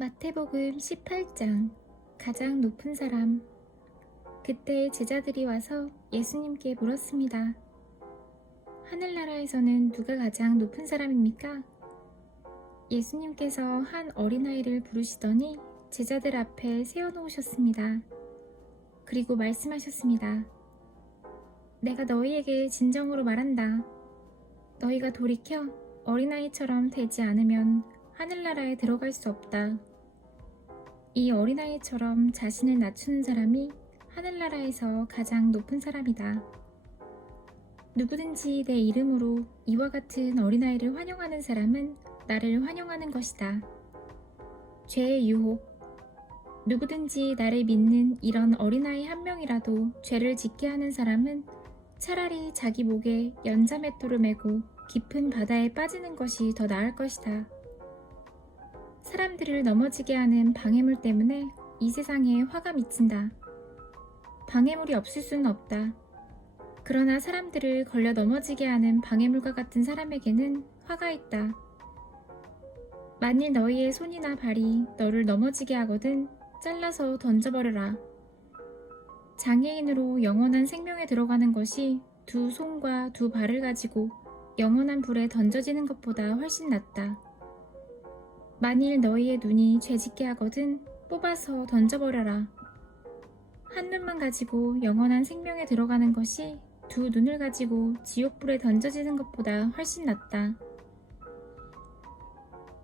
마태복음 18장 가장 높은 사람. 그때 제자들이 와서 예수님께 물었습니다. 하늘나라에서는 누가 가장 높은 사람입니까? 예수님께서 한 어린아이를 부르시더니 제자들 앞에 세워놓으셨습니다. 그리고 말씀하셨습니다. 내가 너희에게 진정으로 말한다. 너희가 돌이켜 어린아이처럼 되지 않으면 하늘나라에 들어갈 수 없다. 이 어린아이처럼 자신을 낮추는 사람이 하늘나라에서 가장 높은 사람이다. 누구든지 내 이름으로 이와 같은 어린아이를 환영하는 사람은 나를 환영하는 것이다. 죄의 유혹. 누구든지 나를 믿는 이런 어린아이 한 명이라도 죄를 짓게 하는 사람은 차라리 자기 목에 연자맷돌을 메고 깊은 바다에 빠지는 것이 더 나을 것이다. 사람들을 넘어지게 하는 방해물 때문에 이 세상에 화가 미친다. 방해물이 없을 수는 없다. 그러나 사람들을 걸려 넘어지게 하는 방해물과 같은 사람에게는 화가 있다. 만일 너희의 손이나 발이 너를 넘어지게 하거든 잘라서 던져버려라. 장애인으로 영원한 생명에 들어가는 것이 두 손과 두 발을 가지고 영원한 불에 던져지는 것보다 훨씬 낫다. 만일 너희의 눈이 죄짓게 하거든 뽑아서 던져버려라. 한 눈만 가지고 영원한 생명에 들어가는 것이 두 눈을 가지고 지옥불에 던져지는 것보다 훨씬 낫다.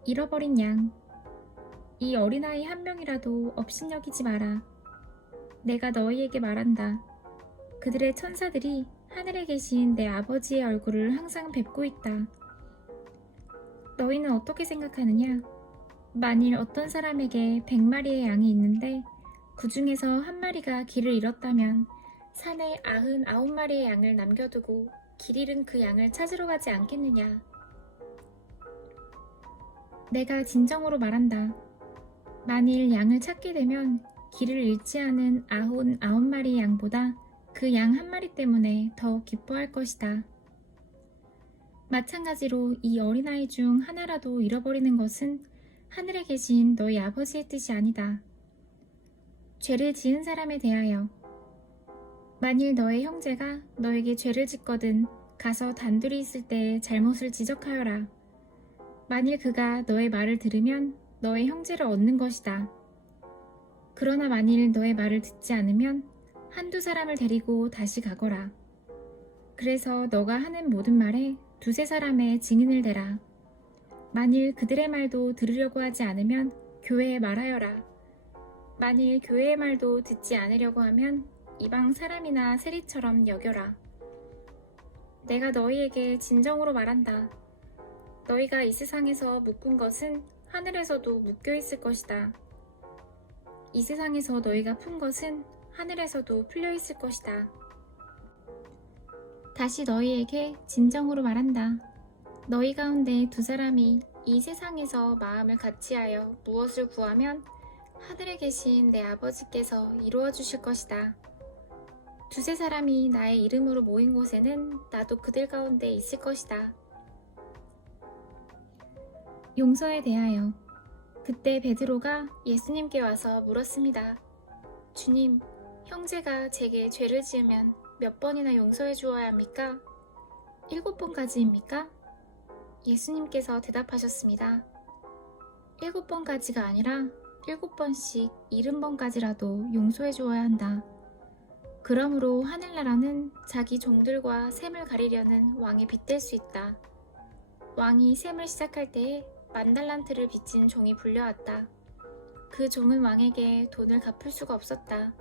잃어버린 양. 이 어린아이 한 명이라도 업신여기지 마라. 내가 너희에게 말한다. 그들의 천사들이 하늘에 계신 내 아버지의 얼굴을 항상 뵙고 있다. 너희는 어떻게 생각하느냐? 만일 어떤 사람에게 100마리의 양이 있는데 그 중에서 한 마리가 길을 잃었다면 산에 99마리의 양을 남겨두고 길 잃은 그 양을 찾으러 가지 않겠느냐? 내가 진정으로 말한다. 만일 양을 찾게 되면 길을 잃지 않은 99마리의 양보다 그 양 한 마리 때문에 더 기뻐할 것이다. 마찬가지로 이 어린아이 중 하나라도 잃어버리는 것은 하늘에 계신 너희 아버지의 뜻이 아니다. 죄를 지은 사람에 대하여. 만일 너의 형제가 너에게 죄를 짓거든 가서 단둘이 있을 때 잘못을 지적하여라. 만일 그가 너의 말을 들으면 너의 형제를 얻는 것이다. 그러나 만일 너의 말을 듣지 않으면 한두 사람을 데리고 다시 가거라. 그래서 너가 하는 모든 말에 두세 사람의 증인을 대라. 만일 그들의 말도 들으려고 하지 않으면 교회에 말하여라. 만일 교회의 말도 듣지 않으려고 하면 이방 사람이나 세리처럼 여겨라. 내가 너희에게 진정으로 말한다. 너희가 이 세상에서 묶은 것은 하늘에서도 묶여 있을 것이다. 이 세상에서 너희가 푼 것은 하늘에서도 풀려 있을 것이다. 다시 너희에게 진정으로 말한다. 너희 가운데 두 사람이 이 세상에서 마음을 같이하여 무엇을 구하면 하늘에 계신 내 아버지께서 이루어 주실 것이다. 두세 사람이 나의 이름으로 모인 곳에는 나도 그들 가운데 있을 것이다. 용서에 대하여. 그때 베드로가 예수님께 와서 물었습니다. 주님, 형제가 제게 죄를 지으면 몇 번이나 용서해 주어야 합니까? 7번까지입니까? 예수님께서 대답하셨습니다. 7번까지가 아니라 7번씩 70번까지라도 용서해 주어야 한다. 그러므로 하늘나라는 자기 종들과 셈을 가리려는 왕이 빗댈 수 있다. 왕이 셈을 시작할 때에 10,000달란트를 빚진 종이 불려왔다. 그 종은 왕에게 돈을 갚을 수가 없었다.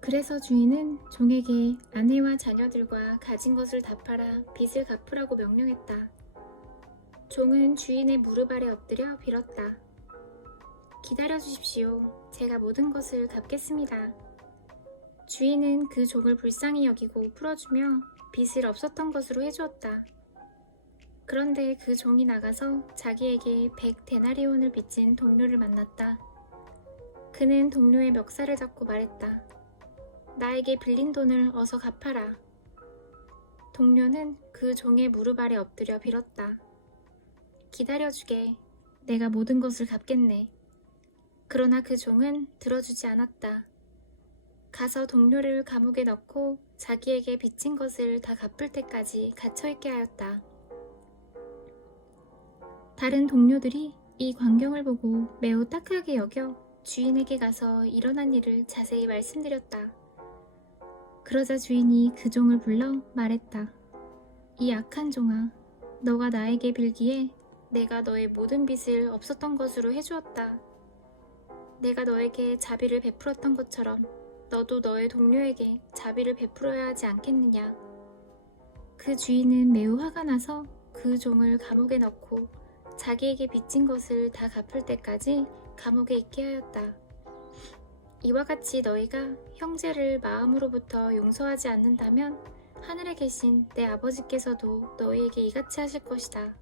그래서 주인은 종에게 아내와 자녀들과 가진 것을 다 팔아 빚을 갚으라고 명령했다. 종은 주인의 무릎 아래 엎드려 빌었다. 기다려 주십시오. 제가 모든 것을 갚겠습니다. 주인은 그 종을 불쌍히 여기고 풀어주며 빚을 없었던 것으로 해주었다. 그런데 그 종이 나가서 자기에게 100데나리온을 빚진 동료를 만났다. 그는 동료의 멱살을 잡고 말했다. 나에게 빌린 돈을 어서 갚아라. 동료는 그 종의 무릎 아래 엎드려 빌었다. 기다려주게. 내가 모든 것을 갚겠네. 그러나 그 종은 들어주지 않았다. 가서 동료를 감옥에 넣고 자기에게 빚진 것을 다 갚을 때까지 갇혀있게 하였다. 다른 동료들이 이 광경을 보고 매우 딱하게 여겨 주인에게 가서 일어난 일을 자세히 말씀드렸다. 그러자 주인이 그 종을 불러 말했다. 이 악한 종아, 너가 나에게 빌기에 내가 너의 모든 빚을 없었던 것으로 해주었다. 내가 너에게 자비를 베풀었던 것처럼 너도 너의 동료에게 자비를 베풀어야 하지 않겠느냐. 그 주인은 매우 화가 나서 그 종을 감옥에 넣고 자기에게 빚진 것을 다 갚을 때까지 감옥에 있게 하였다. 이와 같이 너희가 형제를 마음으로부터 용서하지 않는다면 하늘에 계신 내 아버지께서도 너희에게 이같이 하실 것이다.